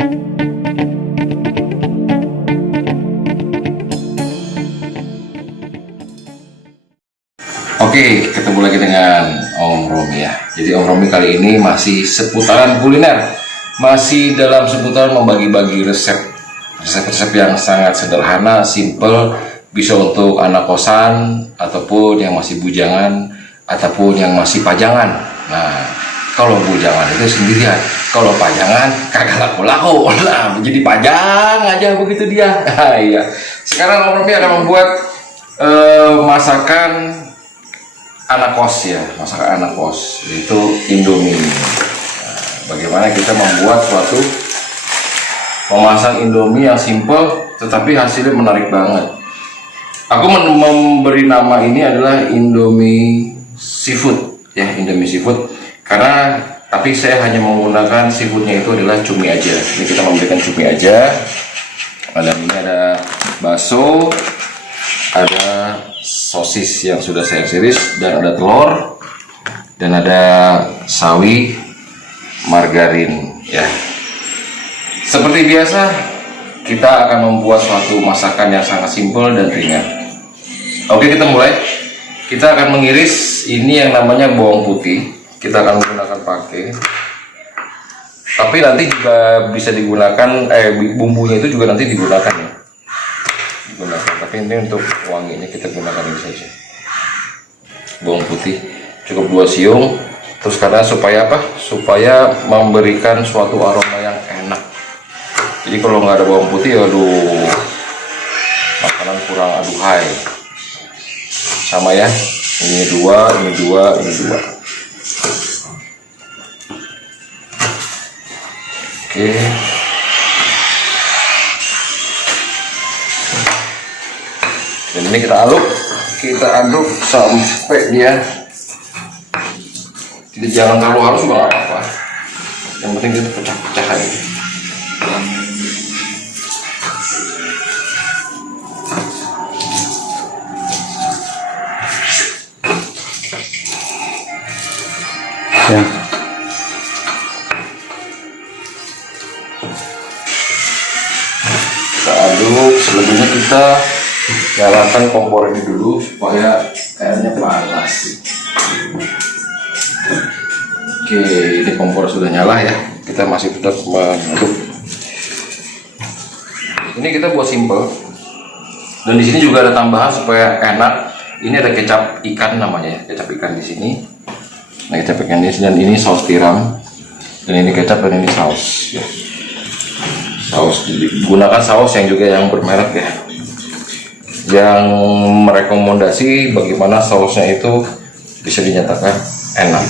Oke, ketemu lagi dengan Om Romi ya. Jadi Om Romi kali ini masih seputaran kuliner, masih dalam seputaran membagi-bagi resep yang sangat sederhana, simple, bisa untuk anak kosan ataupun yang masih bujangan ataupun yang masih pajangan. Nah, kalau bujangan itu sendirian, kalau pajangan kagak laku-laku. Nah, menjadi pajang aja begitu dia. Iya. Sekarang Om Romi akan membuat masakan anak kos ya, masakan anak kos, yaitu Indomie. Nah, bagaimana kita membuat suatu memasak Indomie yang simple tetapi hasilnya menarik banget. Aku memberi nama ini adalah Indomie seafood ya, Indomie seafood, karena tapi saya hanya menggunakan seafoodnya itu adalah cumi aja. Ini kita memberikan cumi aja. Ada ini, ada bakso, ada sosis yang sudah saya iris, dan ada telur, dan ada sawi, margarin ya. Seperti biasa, kita akan membuat suatu masakan yang sangat simpel dan ringan. Oke, kita mulai. Kita akan mengiris ini yang namanya bawang putih. Kita akan menggunakan pakai, tapi nanti juga bisa digunakan bumbunya itu juga nanti digunakan ya, tapi ini untuk wanginya kita gunakan ini saja. Bawang putih cukup 2 siung. Terus karena supaya apa? Supaya memberikan suatu aroma yang enak. Jadi kalau nggak ada bawang putih, aduh, makanan kurang aduhai. Sama ya, ini 2, ini 2, ini 2. Oke. Dan ini kita aduk sampai dia tidak, jangan terlalu halus juga nggak apa-apa. Yang penting itu pecah-pecah aja. Ya. Kita aduk, selebihnya kita nyalakan kompor ini dulu supaya airnya panas. Oke, ini kompor sudah nyala ya. Kita masih tetap mengaduk. Ini kita buat simple. Dan di sini juga ada tambahan supaya enak. Ini ada kecap ikan namanya ya, kecap ikan di sini. Nah, kecap ikan di sini, dan ini saus tiram. Dan ini kecap, dan ini saus. Ya. Saus, gunakan saus yang juga yang bermerek ya, yang merekomendasi bagaimana sausnya itu bisa dinyatakan enak.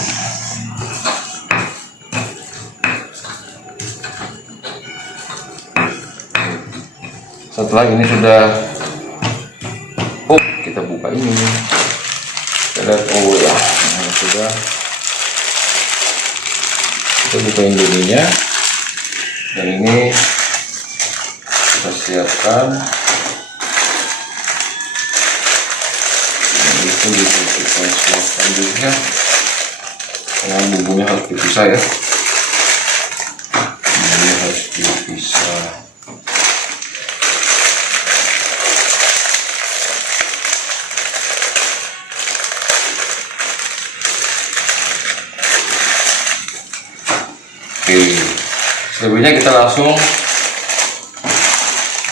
Setelah ini sudah, kita buka ini, kita lihat, ya, sudah, kita buka Indominya, dan ini kita siapkan. Itu bisa kita siapkan juga, dengan bumbunya harus dipisah ya, bumbunya harus dipisah. Oke, selebihnya kita langsung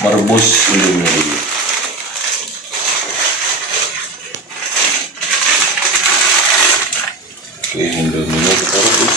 merebus Indomie dulu. Oke, Indominya kita rebus.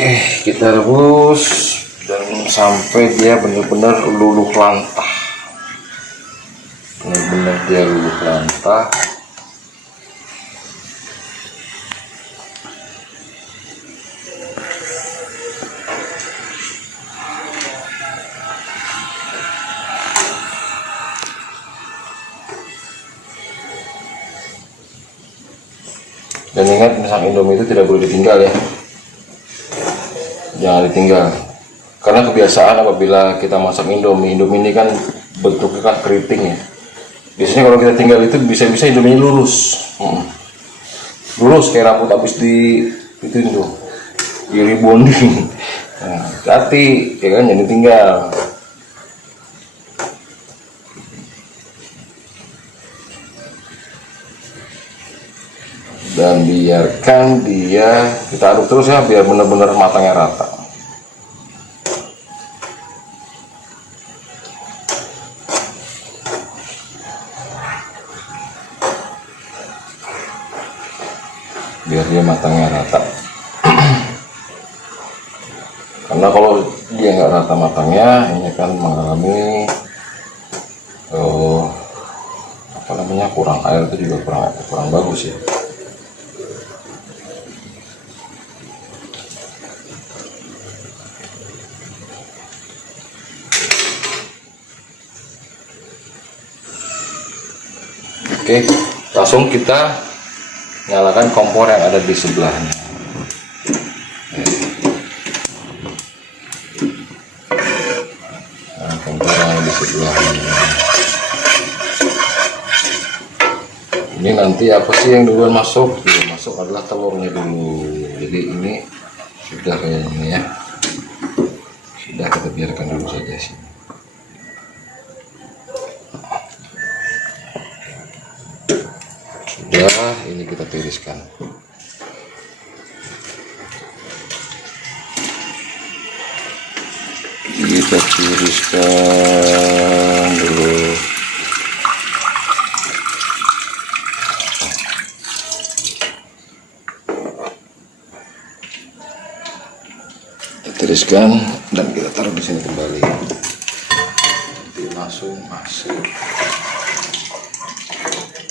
Oke, kita rebus dan sampai dia benar-benar luluh lantah. Benar-benar dia luluh lantah. masak Indomie itu tidak boleh ditinggal ya, jangan ditinggal, karena kebiasaan apabila kita masak Indomie ini kan bentuknya kan keriting ya, biasanya kalau kita tinggal itu bisa-bisa Indomie lurus, lurus kayak rambut habis di rebonding. Nah, hati ya kan, jadi tinggal. Dan biarkan dia, kita aduk terus ya biar benar-benar matangnya rata. Biar dia matangnya rata. Karena kalau dia nggak rata matangnya, ini akan mengalami kurang air, itu juga kurang bagus ya. Oke, langsung kita nyalakan kompor yang ada di sebelahnya. Nah, kompor yang ada di sebelahnya. Ini nanti apa sih yang duluan masuk? Yang masuk adalah telurnya dulu. Jadi ini sudah kayaknya ya. Sudah, kita biarkan dulu saja sih. Sudah, ini kita tiriskan. Kita tiriskan dulu. Kita tiriskan dan kita taruh di sini kembali. Nanti langsung masuk.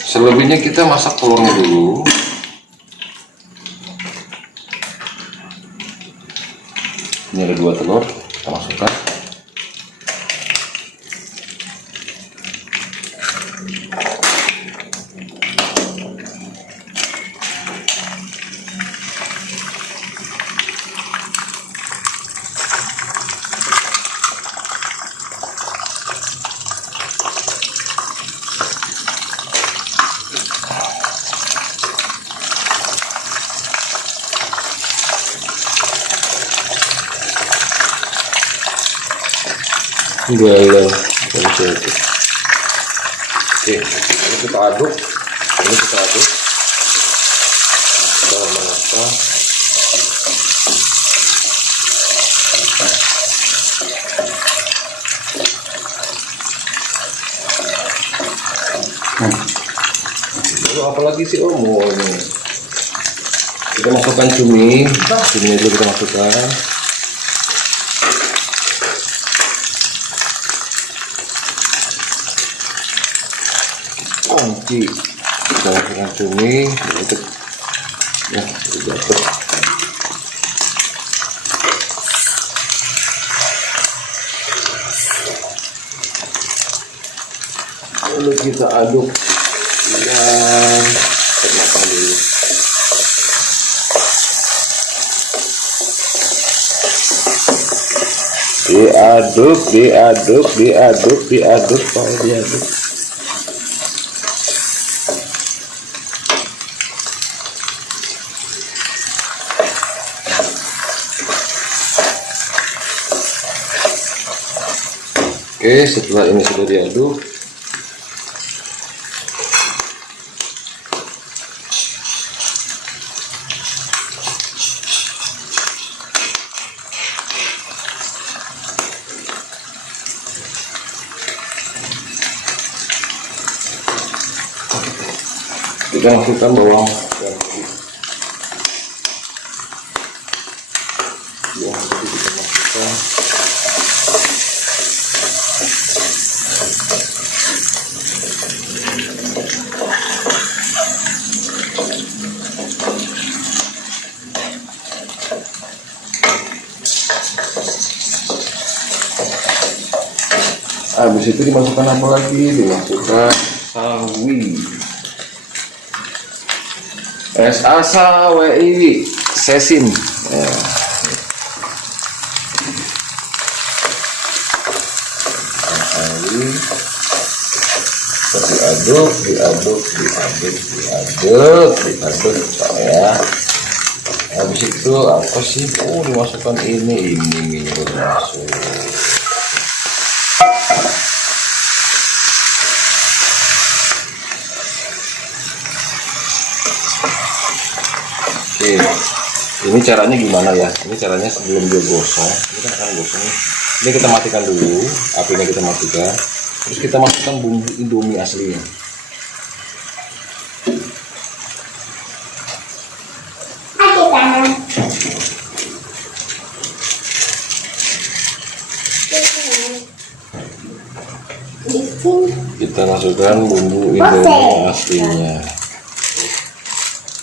Selebihnya kita masak telurnya dulu. Ini ada 2 telur, kita masukkan. Galang. Oke, ini kita aduk. Kita merata. Lalu apalagi sih Om? Ini kita masukkan cumi dulu kita masukkan. Kunci kita masukkan cumi itu ya, jatuh. Lalu kita aduk dan matang dulu. Diaduk. Oke, setelah ini sudah diaduk, kita masukkan bawang putih. Kita masukkan. Habis itu dimasukkan apa lagi? Dimasukkan sawi. SASA WI sesim ya. Diaduk ya. Habis itu apa sih? Dimasukkan ini baru masuk. Oke, ini caranya gimana ya? Ini caranya sebelum dia gosong, ini kan akan gosong. Ini kita matikan dulu, apinya kita matikan. Terus kita masukkan bumbu Indomie aslinya. Kita masukkan bumbu Indomie aslinya.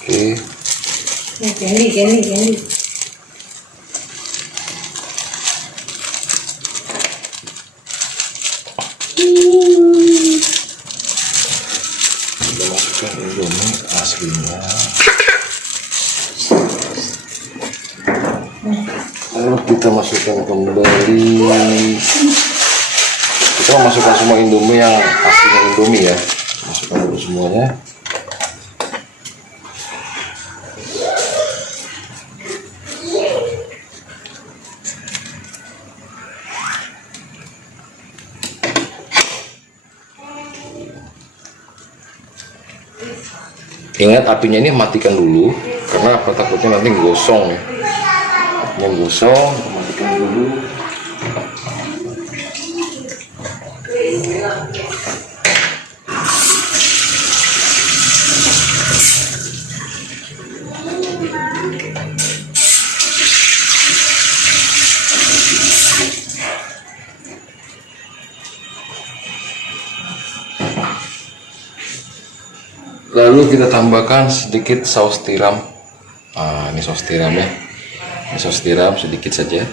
Oke. Candy. Kita masukkan Indomie aslinya. Lalu kita masukkan kembali. Kita masukkan semua Indomie yang aslinya Indomie ya. Masukkan dulu semuanya. Ingat apinya ini matikan dulu, karena apa, takutnya nanti gosong ya. Apinya gosong, matikan dulu. Lalu kita tambahkan sedikit saus tiram. Ini saus tiram ya. Ini saus tiram sedikit saja.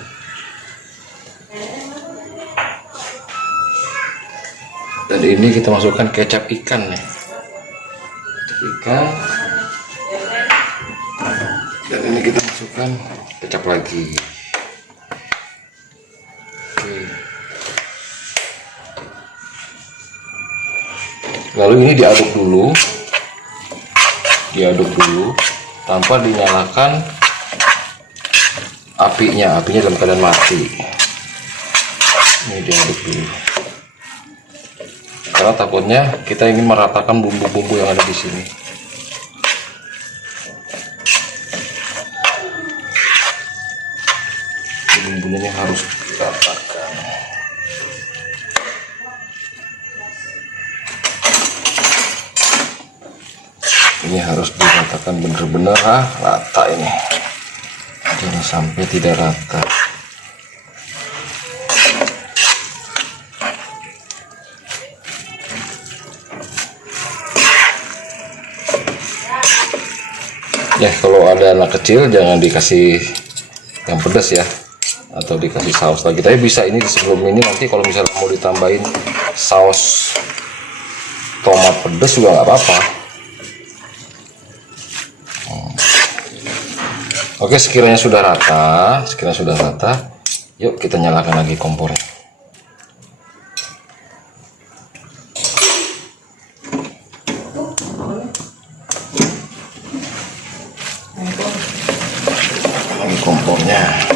Dan ini kita masukkan kecap ikan ya. Kecap ikan. Dan ini kita masukkan kecap lagi. Oke. Lalu ini diaduk dulu tanpa dinyalakan apinya dalam keadaan mati. Ini diaduk dulu karena takutnya kita ingin meratakan bumbu-bumbu yang ada di sini. Bumbunya harus diratakan. Ini harus diratakan bener-bener rata ini, jangan sampai tidak rata. Ya, kalau ada anak kecil jangan dikasih yang pedas ya, atau dikasih saus lagi. Tapi bisa ini sebelum ini, nanti kalau misalnya mau ditambahin saus tomat pedas juga nggak apa-apa. Oke, sekiranya sudah rata, yuk kita nyalakan lagi kompornya. Lagi kompornya.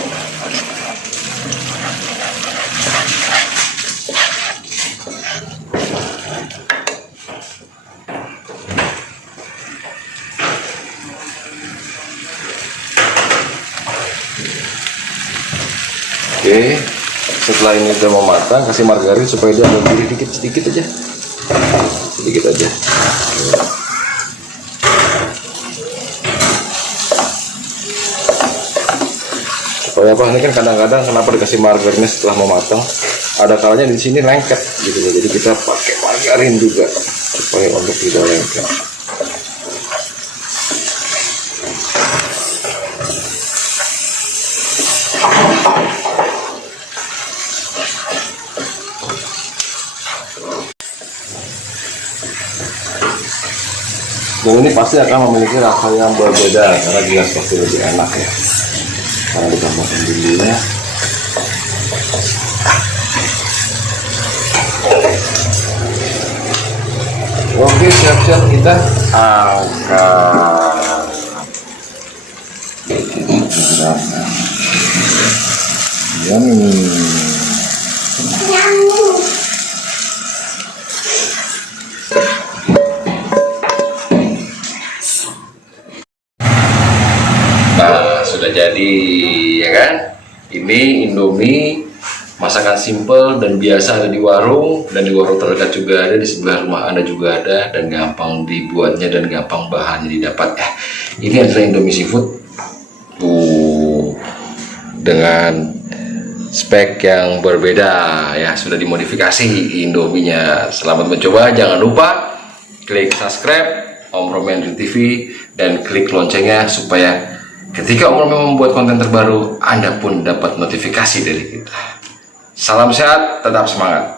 Oke, setelah ini udah mau matang, kasih margarin supaya dia agak gurih sedikit aja. Supaya apa? Ini kan kadang-kadang kenapa dikasih margarinnya setelah mau matang? Ada kalanya di sini lengket gitu loh. Jadi kita pakai margarin juga supaya untuk tidak lengket. Dan ini pasti akan memiliki rasa yang berbeda karena jelas pasti lebih enak ya. Karena ditambahkan bumbunya. Oke, siap-siap kita angkat. Yummy. Nah, sudah jadi ya kan? Ini Indomie masakan simple dan biasa ada di warung, dan di warung terdekat juga ada, di sebelah rumah Anda juga ada, dan gampang dibuatnya dan gampang bahannya didapat ya. Ini adalah Indomie seafood dengan spek yang berbeda ya, sudah dimodifikasi Indominya. Selamat mencoba, jangan lupa klik subscribe Om Romain TV dan klik loncengnya supaya ketika Om Romain membuat konten terbaru Anda pun dapat notifikasi dari kita. Salam sehat, tetap semangat.